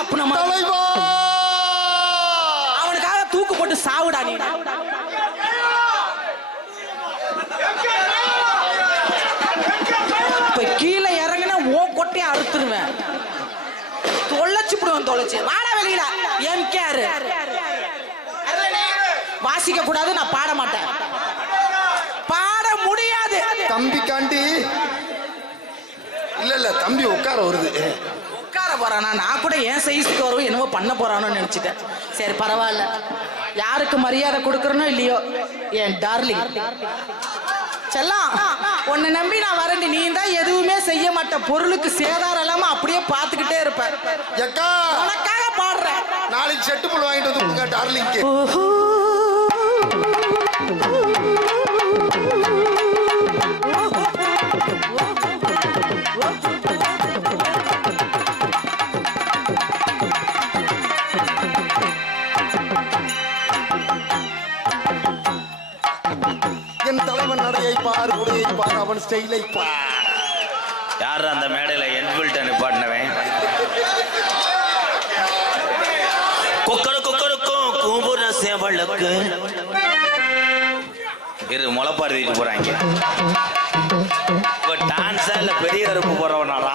அப்புனமா அவனுக்காக தூக்கு போட்டு சாவுடா நீ. இப்ப கீழே இறங்கினா ஓ கொட்டையை அறுத்துருவேன். தொலைச்சுடுவேன். தொலைச்சு வாடா வெளியில. ஏன் கேரு வாசிக்க கூடாது. நான் பாட மாட்டேன். பாட முடியாது. தம்பி காண்டி இல்ல தம்பி உட்கார வருது. உட்கார போறானா? நான் கூட என் சைஸ்க்கு வரும் என்னவோ பண்ண போறானு நினைச்சிட்டேன். சரி பரவாயில்ல. யாருக்கு மரியாதை கொடுக்கறனோ இல்லையோ என் டார்லிங் செல்லம், உன்னை நம்பி நான் வரேன். நீ தான் எதுவுமே செய்ய மாட்ட. பொருளுக்கு சேதாரம் இல்லாம அப்படியே பாத்துக்கிட்டே இருப்ப. உனக்காக பாடுறேன். நாளைக்கு செட்டு புல் வாங்கிட்டு வந்து டார்லிங்க்கு. என் தலைவன் நடையை பார், உடையை பார், அவன் ஸ்டைலை பார். யார் அந்த மேடையில என்ஃபீல்ட் நிப்பாட்டினவன்? கொக்கரு கொக்கருக்கும் கூபுர சேவலுக்கு இது முளைப்பாரிட்டு போறாங்க. டான்ஸா இல்ல பெரிய கருப்பு போறவனாரா?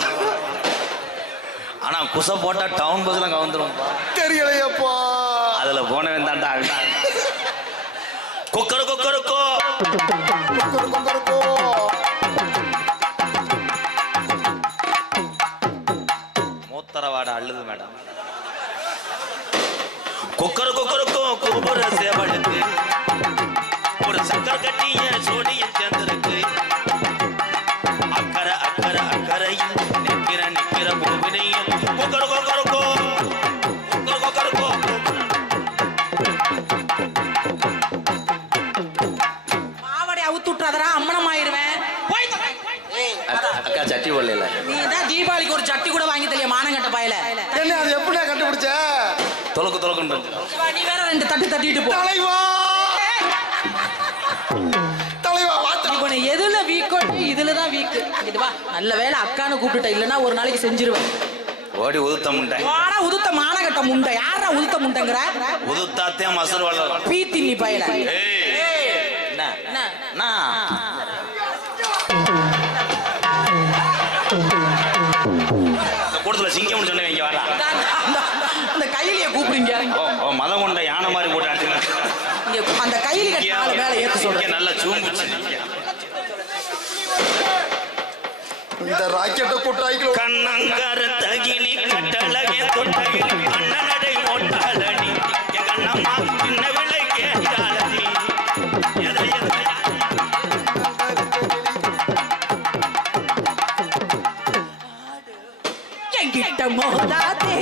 ஆனா குசை போட்டா டவுன் பஸ்ல கவுந்துரும். தெரியலையப்பா. அதுல போனவன் தான்டா. கொக்கரு கொக்கருக்கோ மூத்தரவாட அள்ளுது மேடம். கொக்கரு கொக்கருக்கோ கூபுர சேவலுக்கு ஒரு சக்கர கட்டிய சோடியில் சேர்ந்திருக்கு. அக்கறை அக்கறை அக்கறையில் நிற்கிற நிற்கிற பூவினையும் கொக்கரு கொக்கருக்கோ கொக்கரு கொக்கருக்கோ. மாவடை அவுத்து விட்டுறாதரா, அம்மனம் ஆயிருவேன். அக்கா சட்டி போடல. நீ தான் தீபாவளிக்கு ஒரு சட்டி கூட வாங்கி தெரிய மானங்கட்ட பாயல. என்ன அது எப்படி கண்டுபிடிச்ச? தொலக்கு தொலக்குன்னு நீ வேற ரெண்டு தட்டு தட்டிட்டு போ. தலைவா தலைவா இவனை எதுல வீக்கோ இதுலதான் வீக்கு. இதுவா நல்ல வேலை அக்கானு கூப்பிட்டுட்ட. இல்லன்னா ஒரு நாளைக்கு செஞ்சிருவேன். ஓடி உதுத்த முண்டை. வாடா உதுத்த மானகட்ட முண்டை. யாரா உதுத்த முண்டைங்கற? உதுத்தாத்தே மசர் வளர பீத்தி நீ பையல. என்ன என்ன கூடத்துல சிங்கம் சொன்ன இங்க வரா. அந்த கையிலேயே கூப்பிடுங்க. ஓ மதம் கொண்ட யானை மாதிரி போட்டு அடிச்சுங்க. அந்த கையில கட்டால மேல ஏத்து சொல்றேன். நல்ல சூம்புச்சு. இந்த ராக்கெட்ட கூட்டாய்க்கு கண்ணங்கர தகிலி கட்டளவே தொட்டகிலி அண்ணனடை ஓட்டாளடி என் கண்ணம்மா சின்ன விலை கேட்டாளடி. என்கிட்ட மோதாதே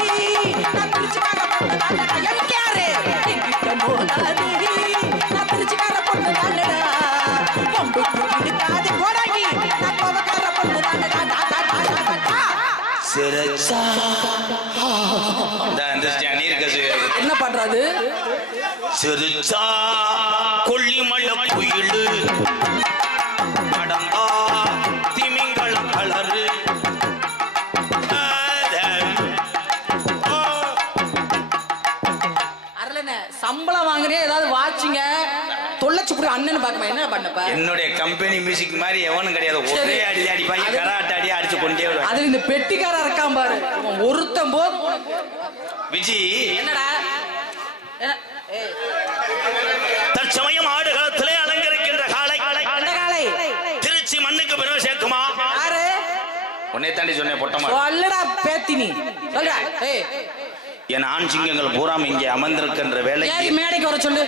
நான் திருச்சிக்கார பொண்ணு தானடா. என்கியாரே என்கிட்ட மோதாதே நான் திருச்சிக்கார பொண்ணு தானடா. பொம்புக்கு விடுக்காதே போடாங்கி நான் கோவக்கார பொண்ணு தானடா. சிரச்சா நீர் கசு என்ன பண்றது? சிரிச்சா கொல்லிமல்ல குயிலு நடந்தா திமிங்கள கலரு. சம்பளம் வாங்குறே ஏதாவது வாட்சிங்க தொலைச்சு போய் அண்ணன் பாக்கமா என்ன பண்ணப்ப? என்னுடைய கம்பெனி மியூசிக் மாதிரி எவனும் கிடையாது. ஒரே அடி அடிப்பாங்க. கராட்ட அடி அடிச்சு கொண்டே வருவாங்க. அது இந்த பெட்டிக்கார இருக்கான் பாரு. ஒருத்தன் போ விஜி என்னடா தற்சமயம் ஆடுகளத்திலே அலங்கரிக்கின்ற காலை காலை திருச்சி மண்ணுக்கு பெருமை சேர்க்குமா? யாரு? உன்னை தாண்டி சொன்னேன் பொட்டமா. சொல்லடா பேத்தி நீ சொல்றா. என் ஆண் சிங்கங்கள் பூராம் இங்கே அமர்ந்திருக்கின்ற வேலைக்கு மேடைக்கு வர சொல்லு.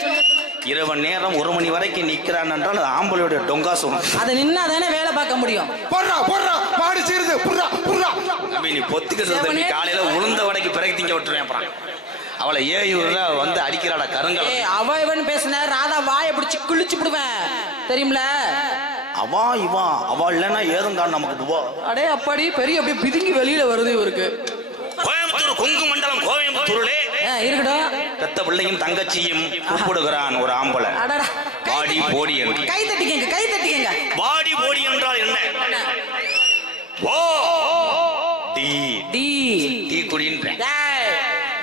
இரவு நேரம் 1 மணி வரைக்கும் நிக்கிறான் என்றால் அது ஆம்பளையுடைய டொங்கா சொல்லும். அதை நின்னா தானே வேலை பார்க்க முடியும். போடுறா போடுறா மாடு சீருது புர்ரா புர்ரா. தம்பி நீ பொத்துக்கிறது தம்பி. காலையில உளுந்த வடைக்கு பிறகு திங்க விட்டுருவேன். அப்புறம் அவளை ஏயூர்ல வந்து அடிக்கிறாட கருங்கல். அவ இவன் பேசின ராதா வாயை பிடிச்சி கிழிச்சு விடுவேன் தெரியுமில. அவா இவா அவ இல்லைன்னா ஏதும் தான் நமக்கு துவா. அடே அப்பாடி பெரிய அப்படியே பிதுங்கி வெளியில வருது இவருக்கு. கோயம்புத்தூர் கொங்கு மண்டலம் கோயம்புத்தூர்லே இருக்கட்டும். பெத்த பிள்ளையும் தங்கச்சியும் கூப்பிடுகிறான் ஒரு ஆம்பளை. வாடி போடி என்று. கை தட்டிக்கங்க கை தட்டிக்கங்க. வாடி போடி என்றால் என்ன? ஓ டி டி டி குடின்ற.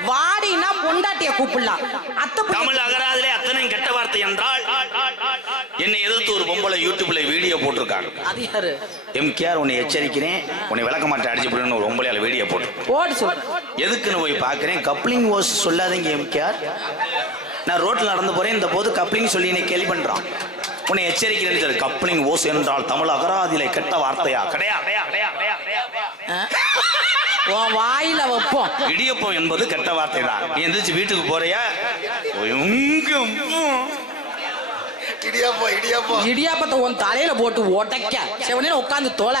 வாடினா பொண்டாட்டிய கூப்பிடலாம். தமிழ் அகராதிலே அத்தனை கெட்ட வார்த்தை என்றால் என்னை எதிர்த்து ஒரு பொம்பளை யூடியூப்ல வீடியோ போட்டிருக்காங்க. அது யாரு? எம்கேஆர் உன்னை எச்சரிக்கிறேன், உன்னை விளக்க மாட்டேன் அடிச்சு போடுன்னு ஒரு பொம்பளையால வீடியோ போட்டு போடு சொல்லு. எதுக்குன்னு போய் பார்க்கிறேன். கப்ளிங் ஓஸ் சொல்லாதீங்க எம்கேஆர், நான் ரோட்ல நடந்து போறேன், இந்த போது கப்ளிங் சொல்லி என்னை கேள்வி பண்றான். உன்னை எச்சரிக்கிறேன். கப்ளிங் ஓஸ் என்றால் தமிழ் அகராதியிலே கெட்ட வார்த்தையா? கிடையாது. உன் வாயில வைப்போம். இடியப்பம் என்பது கெட்ட வார்த்தை தான். நீ எந்திரிச்சு வீட்டுக்கு போறியா? இடியாப்பத்தை உன் தலையில போட்டு உடைக்க செவனே உட்கார்ந்து தோல.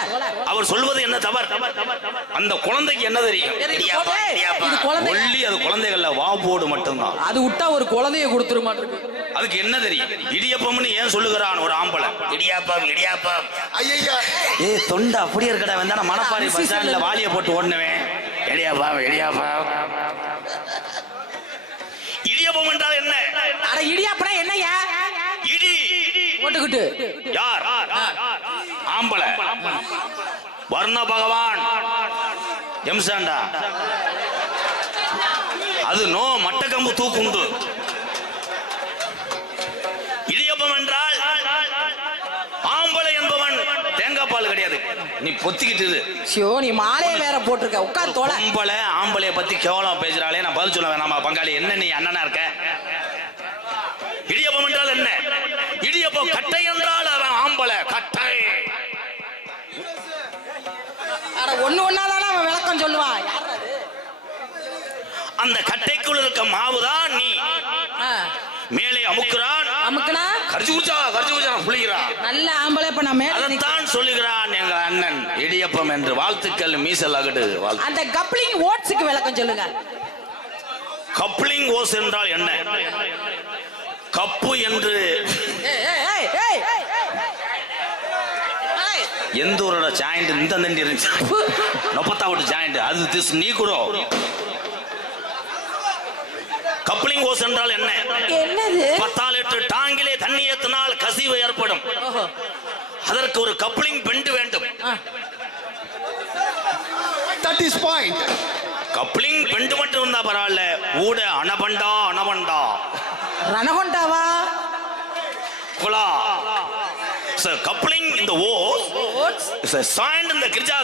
அவர் சொல்வது என்ன தவறு? அந்த குழந்தைக்கு என்ன தெரியும்? இது குழந்தை. அது குழந்தைகள்ல வா போடு மட்டும்தான். அது விட்டா ஒரு குழந்தைய கொடுத்துட மாட்டேங்குது. அதுக்கு என்ன தெரியும்? இடியப்பம்னு ஏன் சொல்லுகிறான் ஒரு ஆம்பளை? இடியாப்பம் இடியாப்பம். ஐயா ஏ தொண்டை அப்படியே இருக்கடா. வந்தா மணப்பாறை பஸ் ஸ்டாண்ட்ல வாலிய போட்டு ஓடுனவேன். இடியாப்பம் இடியாப்பம். இடியப்பம் என்றால் என்ன? அட இடியாப்பனா என்னையா? இடி போட்டுக்கிட்டு யார்? ஆம்பளை. வர்ண பகவான் எம்சாண்டா. அது நோ மட்டக்கம்பு தூக்குண்டு. இடியப்பம் என்றால் ஆம்பளை என்பவன் தேங்காய் பால் கிடையாது. நீ பொத்திக்கிட்டு நீ மாலையை வேற போட்டிருக்க. உட்கார் தோல. ஆம்பளை ஆம்பளைய பத்தி கேவலம் பேசுறாளே. நான் பதில் சொல்ல வேணாமா? பங்காளி என்ன நீ அண்ணனா இருக்க? இடியப்பம் என்றால் என்ன? இடியப்பம் கட்டை என்றால் அவன் ஆம்பளை கட்டை. ஒண்ணு ஒன்னாதான் அவன் விளக்கம் சொல்லுவான். அந்த கட்டைக்குள் இருக்க மாவுதான் நீ. மேலே அமுக்குறான். அமுக்குனா கரிச்சு குடிச்சா புளிகிறான். நல்ல ஆம்பளை. இப்ப நான் மேல அதைத்தான் சொல்லுகிறான் எங்க அண்ணன். இடியப்பம் என்று வாழ்த்துக்கள். மீசல் அகடு. அந்த கப்ளிங் ஓட்ஸுக்கு விளக்கம் சொல்லுங்க. கப்ளிங் ஓஸ் என்றால் என்ன? கப்பு என்று எந்த ஒரு ஜாயிண்ட் இந்த தண்டி இருந்துச்சு. நொப்பத்தாவட்டு ஜாயிண்ட் அது திஸ் நீ கூட. கப்ளிங் ஓஸ் என்றால் என்ன? என்னது? 10 லிட்டர் டாங்கிலே தண்ணி ஏத்தினால் கசிவு ஏற்படும். அதற்கு ஒரு கப்ளிங் பெண்ட் வேண்டும். That is point. Coupling bend மட்டும் இருந்தா பரவாயில்ல. ஊட அனபண்டா ரணகொண்டாவா குலா. So coupling in the oats is a sign in the Girja.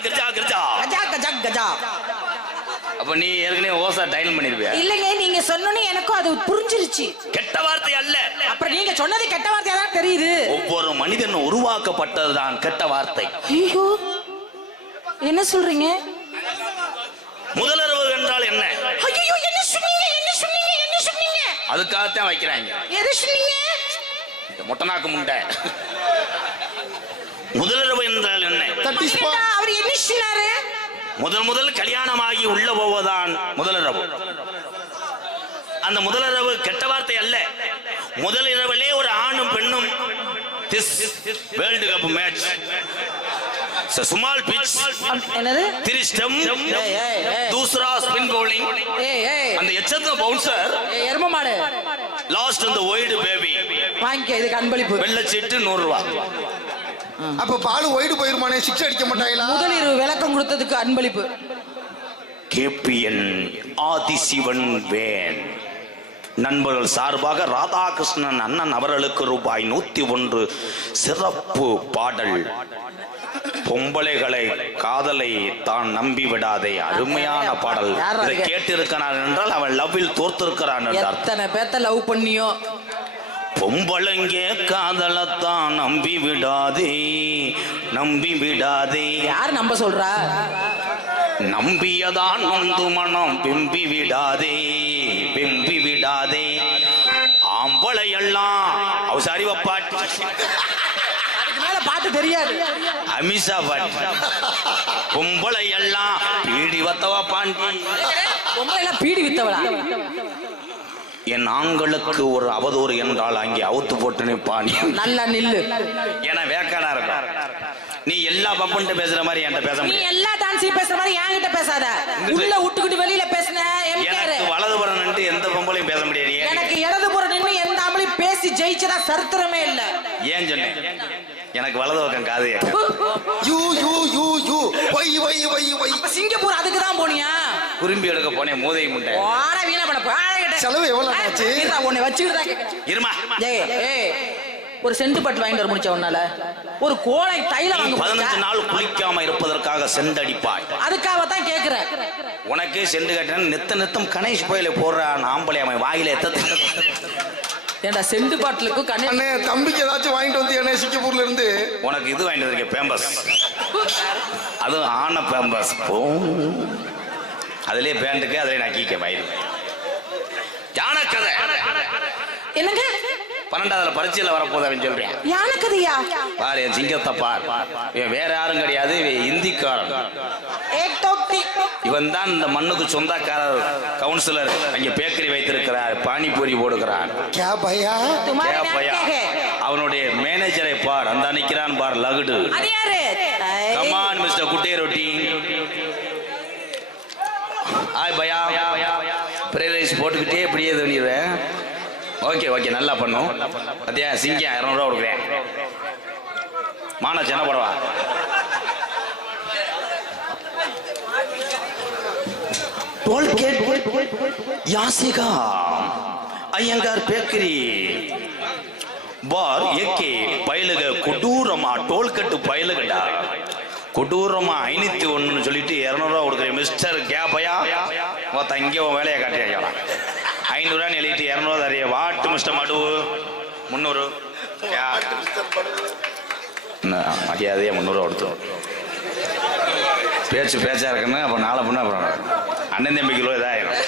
அப்ப நீ ஏற்கனவே ஓசா டைல் பண்ணிருப்பியா? இல்லங்க, நீங்க சொன்னோனே எனக்கும் அது புரிஞ்சிருச்சு. கெட்ட வார்த்தை அல்ல. அப்புறம் நீங்க சொன்னது கெட்ட வார்த்தையா தான் தெரியுது. ஒவ்வொரு மனிதன் உருவாக்கப்பட்டதுதான் கெட்ட வார்த்தை. ஐயோ என்ன சொல்றீங்க? முதலுறவு என்றால் என்ன? ஐயோ என்ன சொன்னீங்க? அதுக்காகத்தான் வைக்கிறாங்க. எது சொன்னீங்க? இந்த மொட்டனாக்கு முண்டை. முதலுறவு என்றால் என்ன? அவர் என்ன சொன்னாரு? முதல் கல்யாணமாகி உள்ள போவதான் முதலுறவு. அந்த முதலுறவு கெட்ட வார்த்தை அல்ல. முதல் இரவிலே ஒரு ஆணும் பெண்ணும் this world cup match small pitch என்னது? 3 ஸ்டெம் दूसरा ஸ்பின் பவுலிங். அந்த எச்சத்த பவுன்சர் எரும மாடு லாஸ்ட் அந்த ஒயிட் பேபி வாங்கிக்க. இதுக்கு அன்பளிப்பு வெள்ளை சீட்டு 100 ரூபாய். அப்ப பால் ஒயிட் போயிருமானே? 6 அடிக்க மாட்டாங்களா? முதலிரவு விளக்கம் கொடுத்ததுக்கு அன்பளிப்பு. கேபிஎன் ஆதிசிவன் வேன் நண்பர்கள் சார்பாக ராதாகிருஷ்ணன் அண்ணன் அவர்களுக்கு ரூபாய் 101 சிறப்பு பாடல். பொம்பளைகளை காதலை தான் நம்பி விடாதே. அருமையான பாடல். இதை கேட்டிருக்கிறான் என்றால் அவன் லவ்வில் தோர்த்திருக்கிறான் என்றார். எத்தனை பேத்த லவ் பண்ணியோ. பொம்பளைங்க காதலத்தான் நம்பி விடாதே. யார் நம்ப சொல்றா? நம்பியதான் நொந்து மனம் வெம்பி விடாதே. ஆம்பளை எல்லாம் அவசாரி பாட்டு பாட்டு தெரியாது. அமிஷா பாட்டு. பொம்பளை எல்லாம் பீடி வத்தவா பாண்டி. பொம்பளை எல்லாம் பீடி வித்தவளா? என் ஆண்களுக்கு ஒரு அவதூறு என்றால் அங்கே அவுத்து போட்டு நிற்பான். நல்லா நில்லு. ஏன்னா வேக்காடா இருக்கும். நீ எல்லா பப்புன்ட்டு பேசுற மாதிரி என்கிட்ட பேச முடியும். நீ எல்லா டான்ஸையும் பேசுற மாதிரி என்கிட்ட பேசாத. உள்ள விட்டுக்கிட்டு வெளியில பேசுன. எனக்கு வலதுபுறம் நின்று எந்த பொம்பளையும் பேச முடியாது. எனக்கு இடதுபுறம் நின்று எந்த ஆம்பளையும் பேசி ஜெயிச்சதா சரித்திரமே இல்ல. ஏன் சொன்னேன்? எனக்கு வலது பக்கம் காது. You you you you why why why why. Singapore அதுக்கு தான் போனியா? குறும்பி எடுக்க போனேன் மூதை முண்டை. போடா வீணா பண்ண போடா கிட்ட. செலவு எவ்வளவு ஆச்சு? உன்னை வச்சுக்கிட்டு தான் கேட்கிறேன். இருமா. ஏய் ஒரு செண்டு பட்டு வாங்கிட்டு வர முடிச்ச உன்னால ஒரு கோழை தைல வாங்க 15 நாள் குளிக்காம இருப்பதற்காக செண்டடிப்பாய். அதுக்காக தான் கேக்குறேன். உனக்கே செண்டு கட்டினா நித்தம் கணேஷ் கோயில போடுறான் ஆம்பளை அவன் வாயில ஏண்டா செண்டு பாட்டிலுக்கு கண்ணே அண்ணே தம்பிக்கு ஏதாச்சும் வாங்கிட்டு வந்து என்ன சிங்கப்பூர்ல இருந்து உனக்கு இது வாங்கிட்டு வந்திருக்கேன் பேம்பஸ். அது ஆன பேம்பஸ் அதுலயே பேண்டுக்கு அதுலயே நக்கிக்க வயிறு யானை கதை. என்னங்க 12வது பரீட்சையில வரப்போகுது அவன் சொல்றேன். யானை கதையா? பாரு என் சிங்கத்தை பார். இவன் வேற யாரும் கிடையாது, இவன் இந்திக்காரன். இவன் தான் இந்த மண்ணுக்கு சொந்தக்காரர் கவுன்சிலர். அங்க பேக்கரி வைத்திருக்கிறார், பானிபூரி போடுகிறான். அவனுடைய மேனேஜரை பார், அந்த நிக்கிறான் பார் லகுடு. கமான் மிஸ்டர் குட்டே ரொட்டி. ஆய் பயா பிரேரைஸ் போட்டுக்கிட்டே இப்படியே தண்ணிடுறேன். ஓகே ஓகே நல்லா பண்ணும். அதையா சிங்கம் 200 ரூபா கொடுக்குறேன். மான சென்ன போடவா. டோல்கேட் யாசிகா ஐயங்கார் பேக்கரி பார் ஏகே பயலுக கொடூரமா டோல்கட்டு பயலுகடா கொடூரமா 501 சொல்லிட்டு 200 ரூபா கொடுக்குறேன். மிஸ்டர் கேப்பையா மொத்தம் இங்கே வேலையை காட்டியா 500 ரூபா எழுதிட்டு 200 தரைய வாட்டு மிஸ்டர் மடு 300 மரியாதையா 300 ரூபா கொடுத்துரும். பேச்சா இருக்குன்னு அப்ப நாளை பண்ண அப்புறம் அண்ணன் தம்பி கிலோ இதாயிரும்.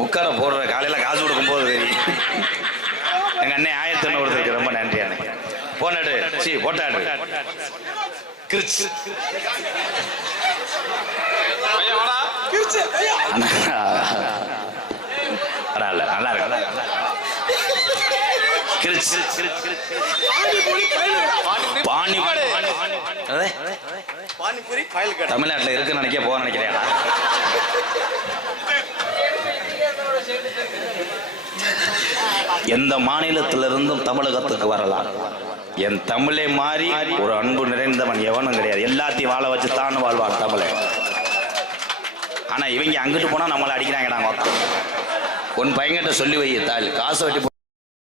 முக்கார போடுற காலையில காசு கொடுக்கும் போது தெரியும். எங்க அண்ணன் 1100 இருக்கு. ரொம்ப நன்றி அண்ணன். போனாடு சி போட்டாடு கிரிச்சு நல்லா இருக்கு. தமிழ்நாட்டில் இருக்குன்னு நினைக்க போக நினைக்கிறேன். எந்த மாநிலத்திலிருந்தும் தமிழகத்துக்கு வரலாம். என் தமிழை மாறி ஒரு அன்பு நிறைந்தவன் எவனும் கிடையாது. எல்லாத்தையும் வாழ வச்சு தான் வாழ்வான் தமிழை. ஆனா இவங்க அங்கிட்டு போனா நம்மளை அடிக்கிறாங்க. நாங்க உன் பையன்கிட்ட சொல்லி வை தாள் காசு வெட்டி